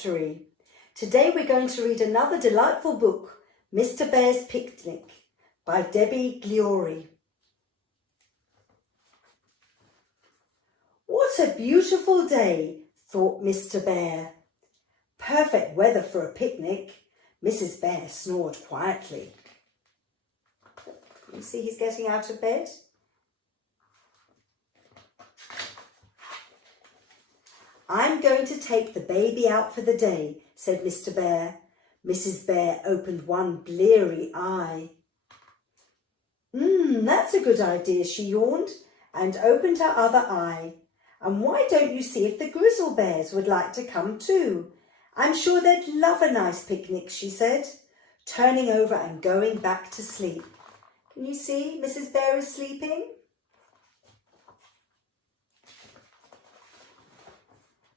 Factory. Today we're going to read another delightful book, Mr. Bear's Picnic by Debi Gliori. What a beautiful day, thought Mr. Bear. Perfect weather for a picnic. Mrs. Bear snored quietly. You see he's getting out of bed? I'm going to take the baby out for the day, said Mr. Bear. Mrs. Bear opened one bleary eye. That's a good idea, she yawned, and opened her other eye. And why don't you see if the Grizzle Bears would like to come too? I'm sure they'd love a nice picnic, she said, turning over and going back to sleep. Can you see Mrs. Bear is sleeping?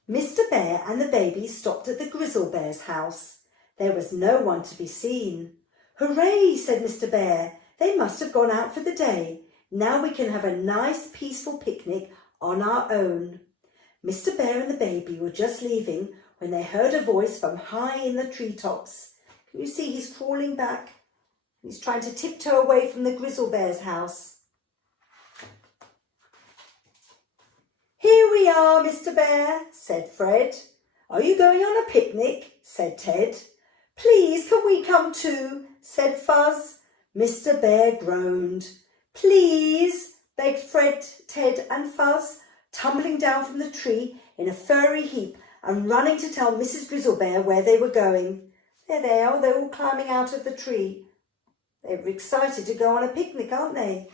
Mr. Bear and the baby stopped at the Grizzle Bear's house. There was no one to be seen. Hooray, said Mr. Bear. They must have gone out for the day. Now we can have a nice peaceful picnic on our own. Mr. Bear and the baby were just leaving when they heard a voice from high in the treetops. Can you see he's crawling back? He's trying to tiptoe away from the Grizzle Bear's house. Here we are, Mr. Bear, said Fred. Are you going on a picnic? Said Ted. Please, can we come too? Said Fuzz. Mr. Bear groaned. Please, begged Fred, Ted and Fuzz, tumbling down from the tree in a furry heap and running to tell Mrs. Grizzle Bear where they were going. There they are, they're all climbing out of the tree. They're excited to go on a picnic, aren't they?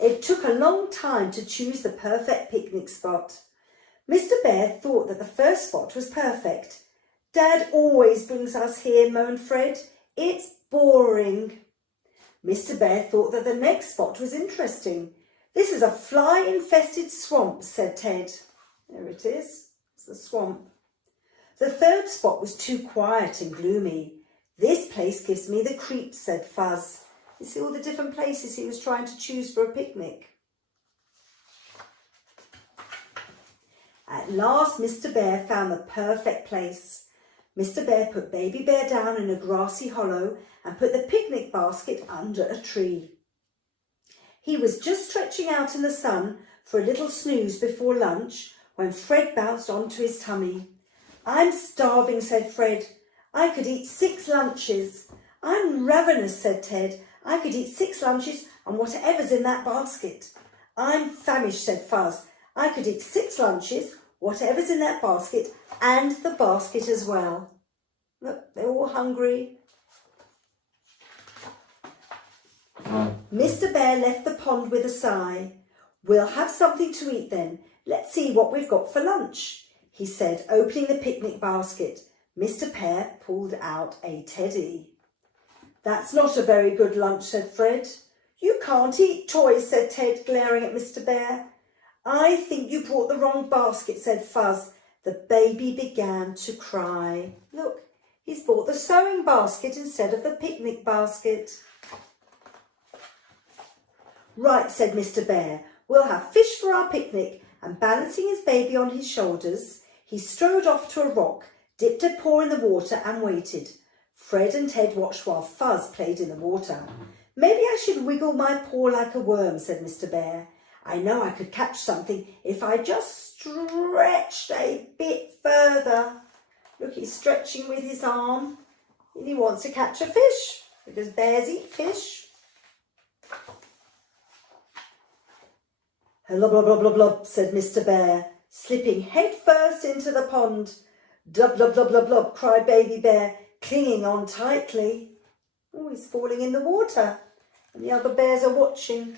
It took a long time to choose the perfect picnic spot. Mr. Bear thought that the first spot was perfect. Dad always brings us here, moaned Fred. It's boring. Mr. Bear thought that the next spot was interesting. This is a fly-infested swamp, said Ted. There it is. It's the swamp. The third spot was too quiet and gloomy. This place gives me the creeps, said Fuzz. You see all the different places he was trying to choose for a picnic. At last, Mr. Bear found the perfect place. Mr. Bear put Baby Bear down in a grassy hollow and put the picnic basket under a tree. He was just stretching out in the sun for a little snooze before lunch when Fred bounced onto his tummy. I'm starving, said Fred. I could eat 6 lunches. I'm ravenous, said Ted. I could eat 6 lunches and whatever's in that basket. I'm famished, said Fuzz. I could eat 6 lunches, whatever's in that basket, and the basket as well. Look, they're all hungry. Mr. Bear left the pond with a sigh. We'll have something to eat then. Let's see what we've got for lunch, he said, opening the picnic basket. Mr. Bear pulled out a teddy. That's not a very good lunch, said Fred. You can't eat toys, said Ted, glaring at Mr. Bear. I think you brought the wrong basket, said Fuzz. The baby began to cry. Look, he's bought the sewing basket instead of the picnic basket. Right, said Mr. Bear. We'll have fish for our picnic. And balancing his baby on his shoulders, he strode off to a rock, dipped a paw in the water and waited. Fred and Ted watched while Fuzz played in the water. Maybe I should wiggle my paw like a worm, said Mr. Bear. I know I could catch something if I just stretched a bit further. Look, he's stretching with his arm. And he wants to catch a fish because bears eat fish. Hello, blub, blub, blub, blub, said Mr. Bear, slipping head first into the pond. Blub, blub, blub, blub, blub, cried Baby Bear, clinging on tightly. Oh, he's falling in the water, and the other bears are watching.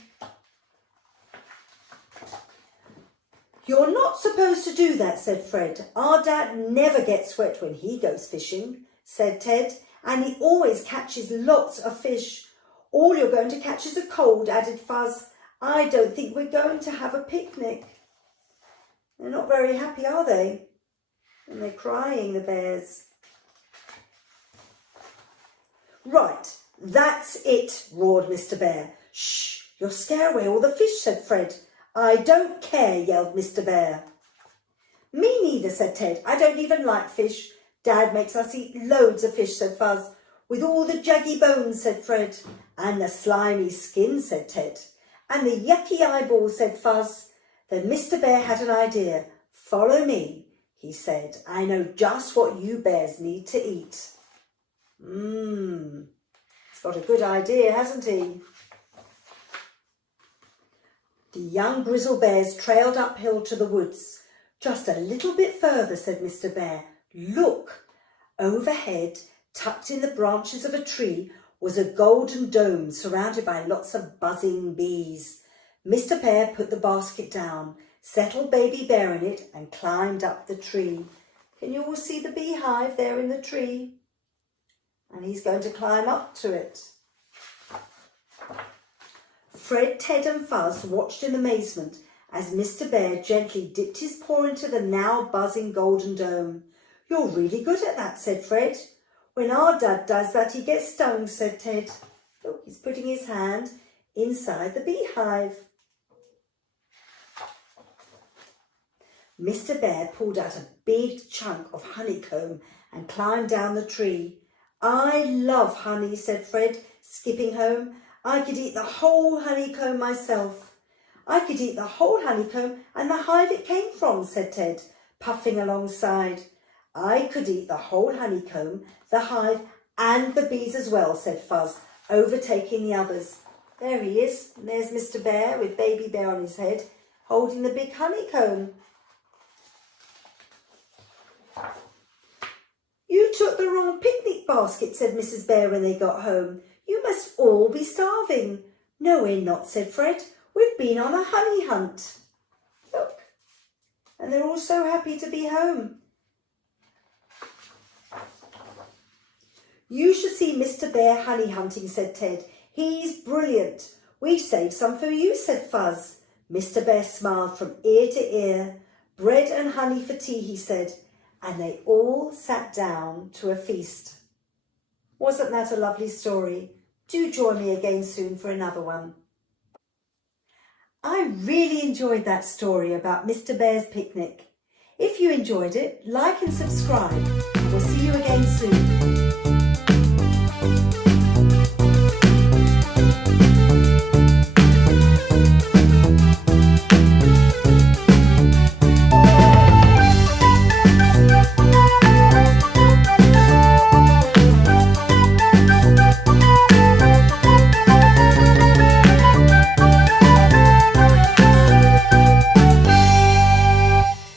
You're not supposed to do that, said Fred. Our dad never gets wet when he goes fishing, said Ted, and he always catches lots of fish. All you're going to catch is a cold, added Fuzz. I don't think we're going to have a picnic. They're not very happy, are they? And they're crying, the bears. Right, that's it, roared Mr. Bear. Shh, you'll scare away all the fish, said Fred. I don't care, yelled Mr. Bear. Me neither, said Ted. I don't even like fish. Dad makes us eat loads of fish, said Fuzz. With all the jaggy bones, said Fred. And the slimy skin, said Ted. And the yucky eyeballs, said Fuzz. Then Mr. Bear had an idea. Follow me, he said. I know just what you bears need to eat. He's got a good idea, hasn't he? The young grizzle bears trailed uphill to the woods. Just a little bit further, said Mr. Bear. Look! Overhead, tucked in the branches of a tree, was a golden dome surrounded by lots of buzzing bees. Mr. Bear put the basket down, settled Baby Bear in it, and climbed up the tree. Can you all see the beehive there in the tree? And he's going to climb up to it. Fred, Ted and Fuzz watched in amazement as Mr. Bear gently dipped his paw into the now buzzing golden dome. You're really good at that, said Fred. When our dad does that, he gets stung, said Ted. Look, he's putting his hand inside the beehive. Mr. Bear pulled out a big chunk of honeycomb and climbed down the tree. I love honey, said Fred, skipping home. I could eat the whole honeycomb myself. I could eat the whole honeycomb and the hive it came from, said Ted, puffing alongside. I could eat the whole honeycomb, the hive and the bees as well, said Fuzz, overtaking the others. There he is, and there's Mr. Bear with Baby Bear on his head, holding the big honeycomb. You took the wrong picnic basket, said Mrs. Bear when they got home. You must all be starving. No, we're not, said Fred. We've been on a honey hunt. Look, and they're all so happy to be home. You should see Mr. Bear honey hunting, said Ted. He's brilliant. We've saved some for you, said Fuzz. Mr. Bear smiled from ear to ear. Bread and honey for tea, he said, and they all sat down to a feast. Wasn't that a lovely story? Do join me again soon for another one. I really enjoyed that story about Mr. Bear's picnic. If you enjoyed it, like and subscribe. We'll see you again soon.